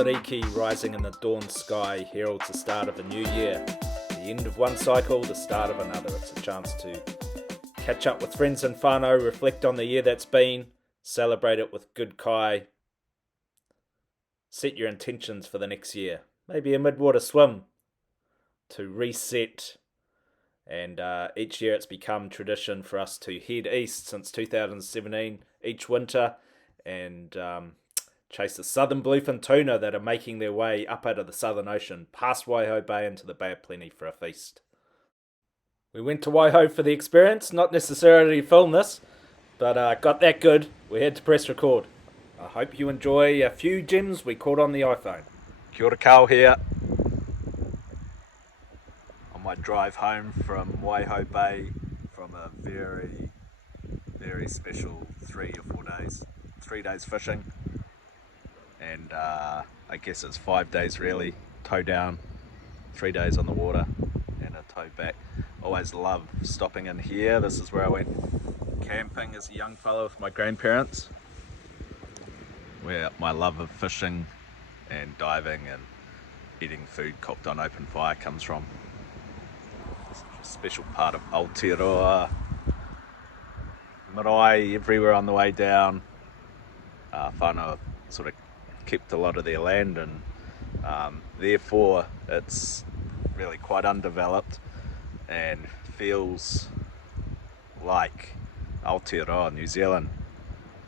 Matariki rising in the dawn sky heralds the start of a new year. The end of one cycle, the start of another. It's a chance to catch up with friends and whānau, reflect on the year that's been, celebrate it with good kai, set your intentions for the next year. Maybe a midwater swim to reset. And each year it's become tradition for us to head east since 2017 each winter and chase the Southern Bluefin Tuna that are making their way up out of the Southern Ocean, past Waihau Bay into the Bay of Plenty for a feast. We went to Waihau for the experience, not necessarily to film this, but got that good, we had to press record. I hope you enjoy a few gems we caught on the iPhone. Kia ora kau here. On my drive home from Waihau Bay from a very, very special 3 or 4 days. 3 days fishing. And I guess it's 5 days really, tow down, 3 days on the water and a tow back. Always love stopping in here. This is where I went camping as a young fellow with my grandparents, where my love of fishing and diving and eating food cooked on open fire comes from. It's a special part of Aotearoa, marae everywhere on the way down. Whānau sort of kept a lot of their land, and therefore it's really quite undeveloped and feels like Aotearoa, New Zealand.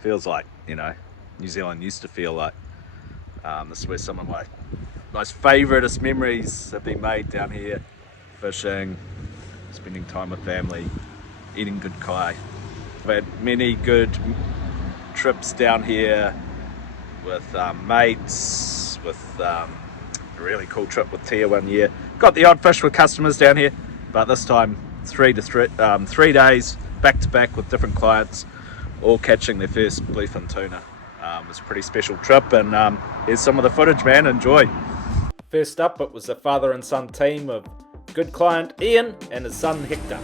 Feels like, you know, New Zealand used to feel like. This is where some of my most favouriteest memories have been made, down here, fishing, spending time with family, eating good kai. I've had many good trips down here with mates, with a really cool trip with Tia one year. Got the odd fish with customers down here, but this time 3 days back to back with different clients, all catching their first bluefin tuna. It was a pretty special trip, and here's some of the footage, man. Enjoy. First up, it was a father and son team of good client Ian and his son Hector.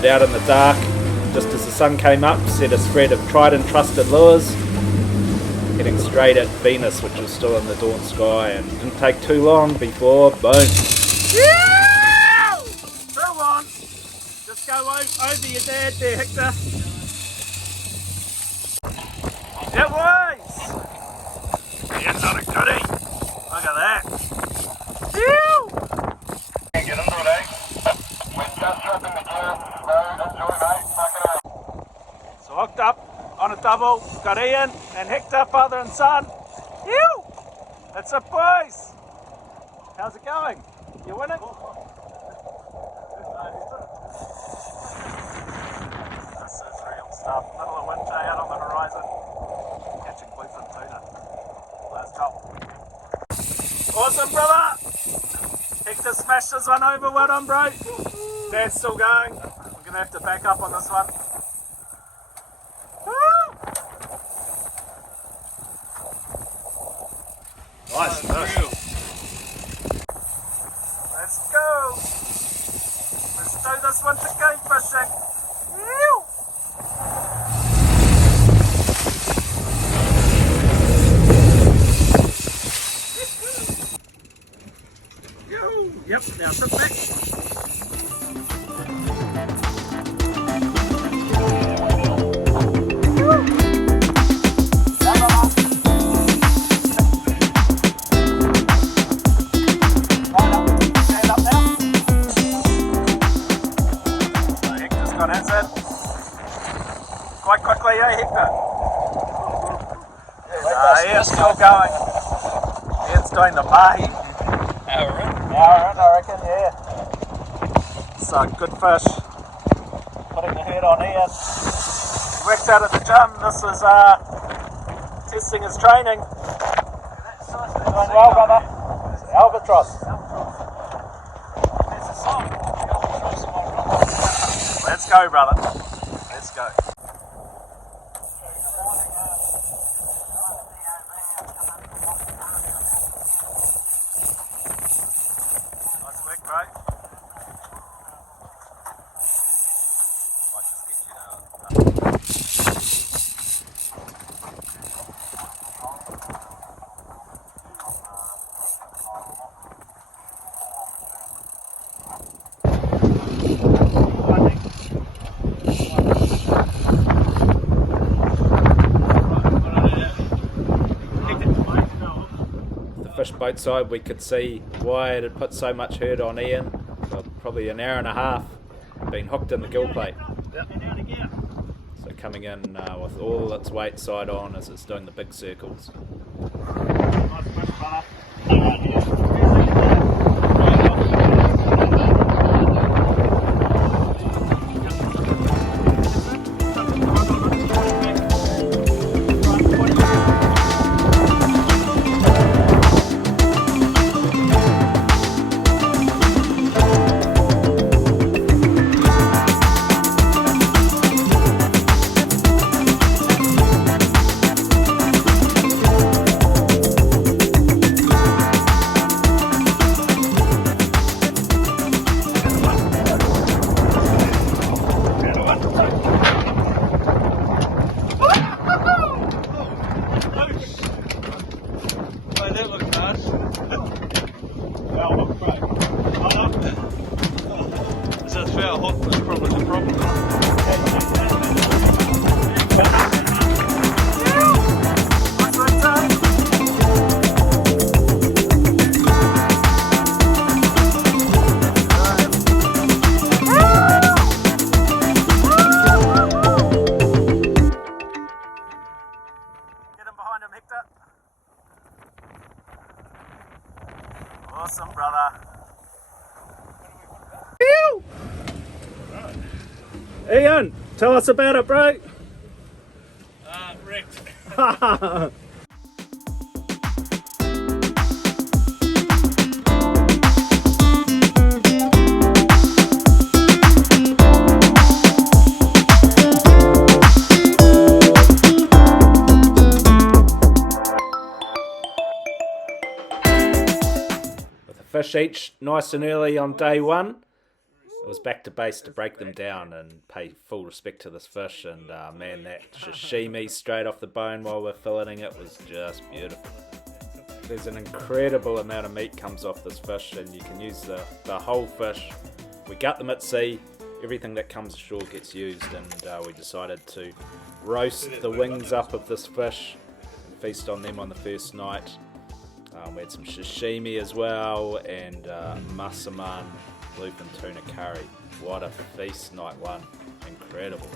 Out in the dark, just as the sun came up, set a spread of tried and trusted lures, heading straight at Venus, which was still in the dawn sky, and didn't take too long before boom. Yeah! Go on, just go over your dad there, Hector. Yeah, boys! Ian's on a goodie. Look at that. Phew! Can't get into it, eh? We're just dropping the gear. So hooked up on a double, got Ian and Hector, father and son. Ew! That's it, boys! How's it going? You winning? This is real stuff. Middle of winter, out on the horizon, catching bluefin tuna. Let's go. Awesome, brother! Hector smashed this one over. Well done, bro. Dad's still going. We're gonna have to back up on this one. Nice fish. Let's go. Let's do this one to game fishing. Yep, now sit back. Quite quickly, eh, Hector? Ian's still going. Ian's doing the mahi. Hour in, I reckon, yeah. So, good fish. Putting the head on Ian. He worked out at the gym. This is testing his training. Doing well, brother. Albatross. Let's go, brother. Let's go. the fish boat side, we could see why it had put so much hurt on Ian. For probably an hour and a half, been hooked in the gill plate. So coming in with all its weight side on as it's doing the big circles. Awesome, brother. Ian, tell us about it, bro. Wrecked. Fish each nice and early on day one. It was back to base to break them down and pay full respect to this fish. And man, that sashimi straight off the bone while we're filleting it was just beautiful. There's an incredible amount of meat comes off this fish, and you can use the whole fish. We gut them at sea. Everything that comes ashore gets used, and we decided to roast the wings up of this fish and feast on them on the first night. We had some sashimi as well, and Massaman Bluefin Tuna curry. What a feast, night one. Incredible.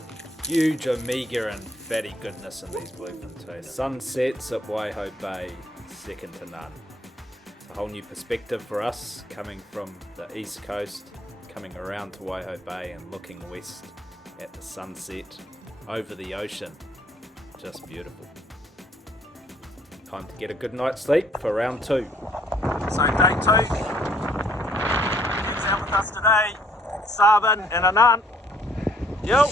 Huge omega and fatty goodness in these bluefin tuna. Sunsets at Waihau Bay, second to none. It's a whole new perspective for us, coming from the east coast, coming around to Waihau Bay and looking west at the sunset over the ocean. Just beautiful. Time to get a good night's sleep for round 2. So day 2, he's out with us today, Sarvin and Anand. Yo,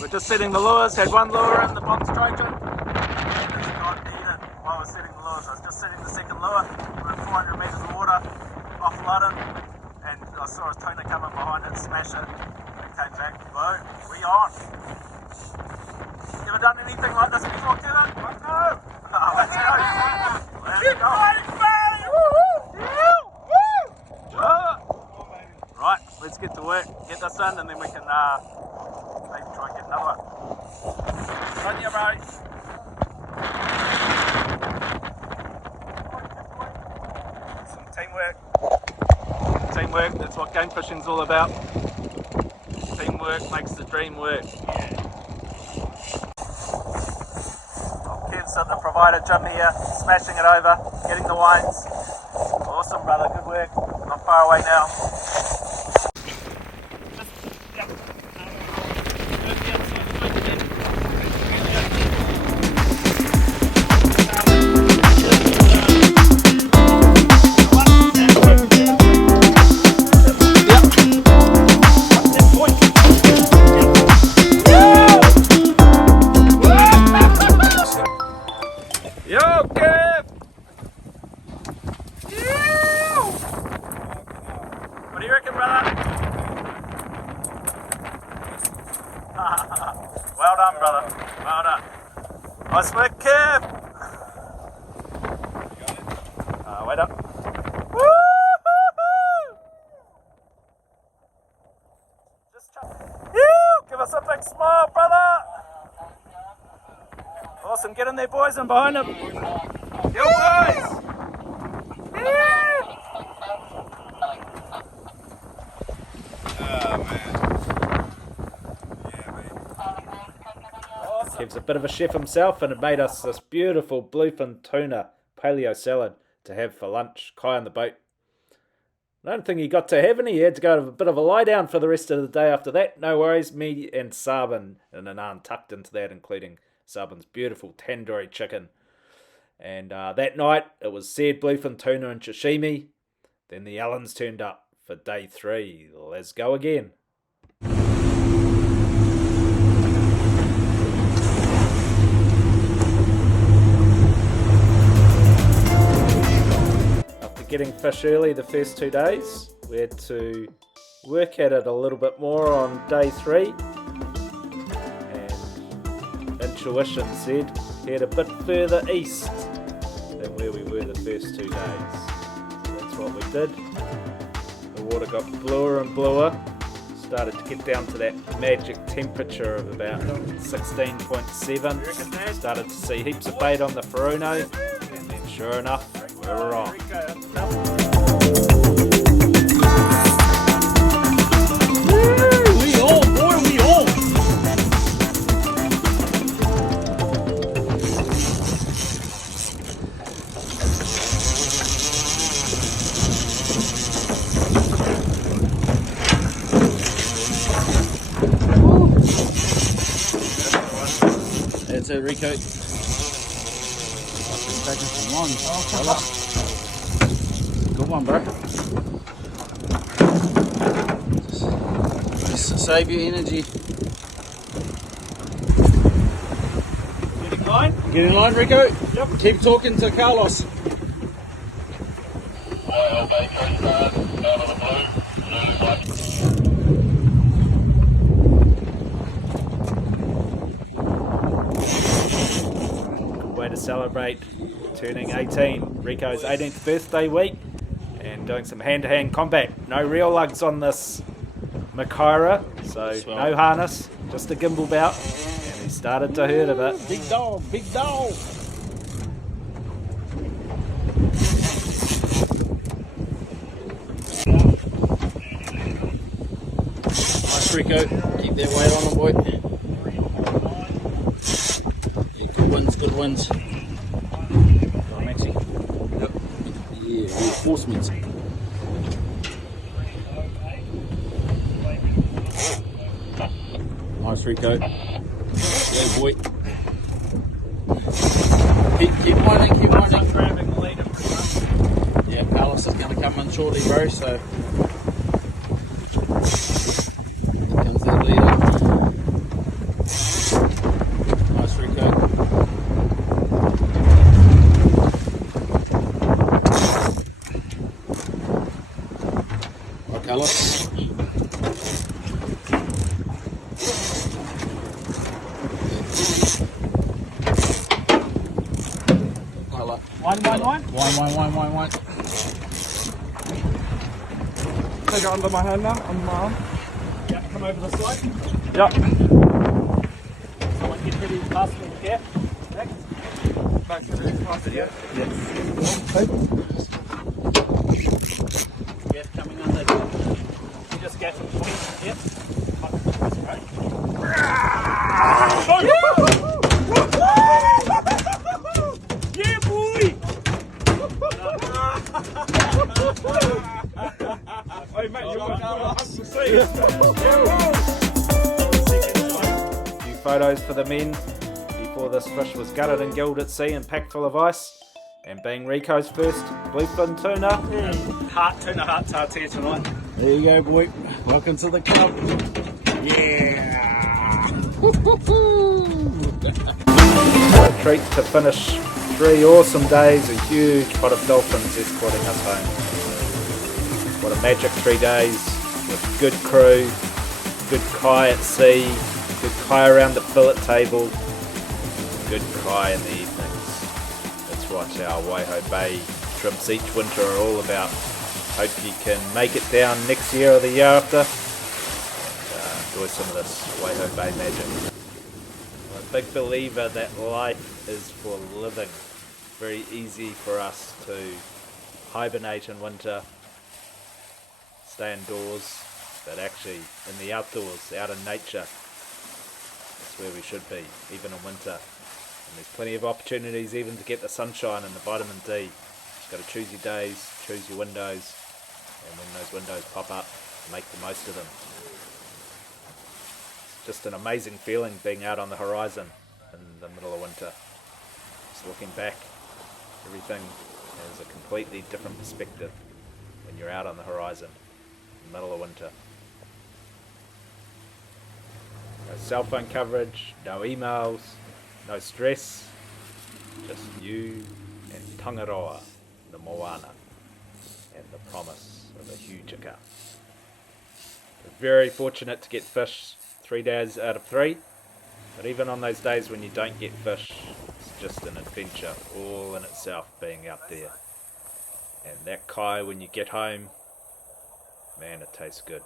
we're just setting the lures, had one lure in the box Trojan, and it's got eaten while we're setting the lures. I was just setting the second lure, we're at 400 metres of water off Ludden, and I saw a tuna coming behind it, smash it, and it came back, boom, we on. You ever done anything like this before, Kevin? No. Oh, let's go. Let's go. Right, let's get to work, get this in, and then we can maybe try and get another one. Right here, bro. Some teamwork. Teamwork, that's what game fishing's all about. Teamwork makes the dream work. Kev's at the provider Jim here, smashing it over, getting the wines. Awesome, brother, good work. Not far away now. Well done, brother. Well done. Nice work, Kev. Wait up. Woo-hoo-hoo! Just give us a big smile, brother. Awesome. Get in there, boys, and behind him. Yo, boys. bit of a chef himself and had made us this beautiful bluefin tuna paleo salad to have for lunch. Kai on the boat. I don't think he got to have any. He had to go to a bit of a lie down for the rest of the day after that. No worries, me and Sabin and Anand tucked into that, including Sabin's beautiful tandoori chicken. And that night, it was seared bluefin tuna and sashimi. Then the Allens turned up for day 3. Let's go again. After getting fish early the first 2 days, we had to work at it a little bit more on day 3. And intuition said head a bit further east than where we were the first 2 days. So that's what we did. The water got bluer and bluer. Started to get down to that magic temperature of about 16.7. Started to see heaps of bait on the Furuno, and then sure enough, we were on. We on, boy, we on. That's it, Rico. Taking some long. Good one, bro. Just save your energy. Get in line? Get in line, Rico. Yep. Keep talking to Carlos. Waihau Bay Coast Guard, down on the blue, Way to celebrate turning 18, Rico's 18th birthday week, and doing some hand-to-hand combat. No real lugs on this Makaira, so no harness, just a gimbal belt, and he started to hurt a bit. Big dog, big dog. Nice, Rico. Keep that weight on him, boy. Yeah, good ones, good ones. Yep. Yeah, reinforcements. Nice, Rico. Yeah, boy. Keep whining, keep whining. Yeah, Carlos is going to come in shortly, bro, so here comes that leader. Nice, Rico. Right, Carlos. Wine. Take it under my hand now, under my arm. Yeah, come over the side. Yep. Someone get ready to pass me here. Back to the video. Yes, coming under. You just get some points. Yep. That's right. Yeah, boy! Hey, mate, you're going to see. A few photos for the men before this fish was gutted and gilled at sea and packed full of ice. And being Rico's first bluefin tuna. Tuna hearts are here tonight. There you go, boy. Welcome to the club. Yeah. What a treat to finish 3 awesome days, a huge pot of dolphins escorting us home. What a magic 3 days with good crew, good kai at sea, good kai around the fillet table, good kai in the evenings. That's what our Waihau Bay trips each winter are all about. Hope you can make it down next year or the year after. Enjoy some of this Waihau Bay magic. I'm a big believer that life is for living. Very easy for us to hibernate in winter, stay indoors, but actually in the outdoors, out in nature, That's where we should be, even in winter. And there's plenty of opportunities even to get the sunshine and the vitamin D. Just got to choose your days, choose your windows, and when those windows pop up, make the most of them. It's just an amazing feeling being out on the horizon in the middle of winter. Just looking back, everything has a completely different perspective when you're out on the horizon in the middle of winter. No cell phone coverage, no emails, no stress, just you and Tangaroa, the moana, and the promise of a huge aka. We're very fortunate to get fish 3 days out of 3, but even on those days when you don't get fish, it's just an adventure all in itself being out there. And that kai when you get home, man, it tastes good.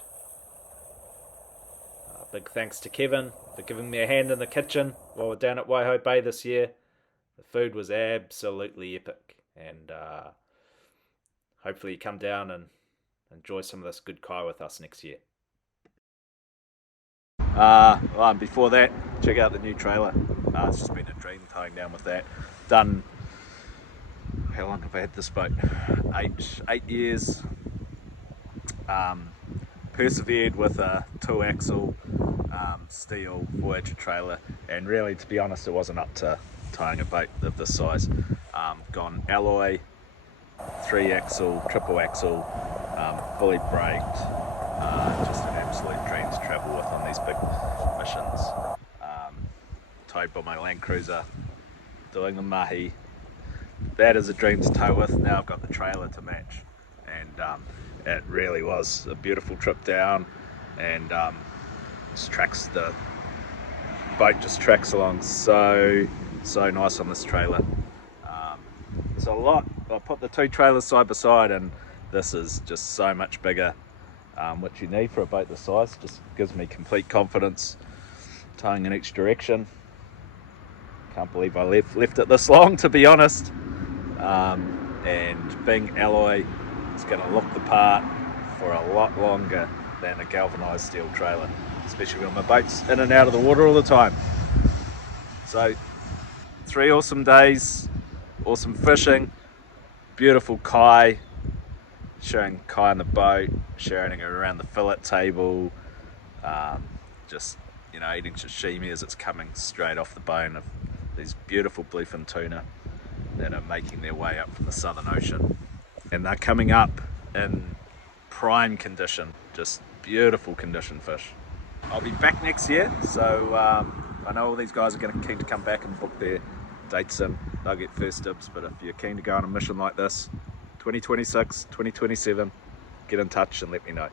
Big thanks to Kevin for giving me a hand in the kitchen while we're down at Waihau Bay this year. The food was absolutely epic, and hopefully you come down and enjoy some of this good kai with us next year. And before that, check out the new trailer. It's just been a dream tying down with that. Done, how long have I had this boat? 8 years. Persevered with a 2-axle steel Voyager trailer, and really, to be honest, it wasn't up to tying a boat of this size. Gone alloy, 3-axle, triple axle, fully braked, just an absolute dream to travel with on these big missions. Towed by my Land Cruiser, doing the mahi. That is a dream to tow with. Now I've got the trailer to match, and it really was a beautiful trip down, and the boat just tracks along so nice on this trailer. It's a lot. I put the 2 trailers side by side, and this is just so much bigger, which you need for a boat this size. Just gives me complete confidence towing in each direction. Can't believe I left it this long, to be honest. And being alloy, it's going to look the part for a lot longer than a galvanised steel trailer, especially when my boat's in and out of the water all the time. So 3 awesome days, awesome fishing, beautiful kai, sharing kai on the boat, sharing it around the fillet table, just, you know, eating sashimi as it's coming straight off the bone of these beautiful bluefin tuna that are making their way up from the Southern Ocean. And they're coming up in prime condition, just beautiful condition fish. I'll be back next year, so I know all these guys are going to keen to come back and book their dates in. They'll get first dibs, but if you're keen to go on a mission like this, 2026, 2027, get in touch and let me know.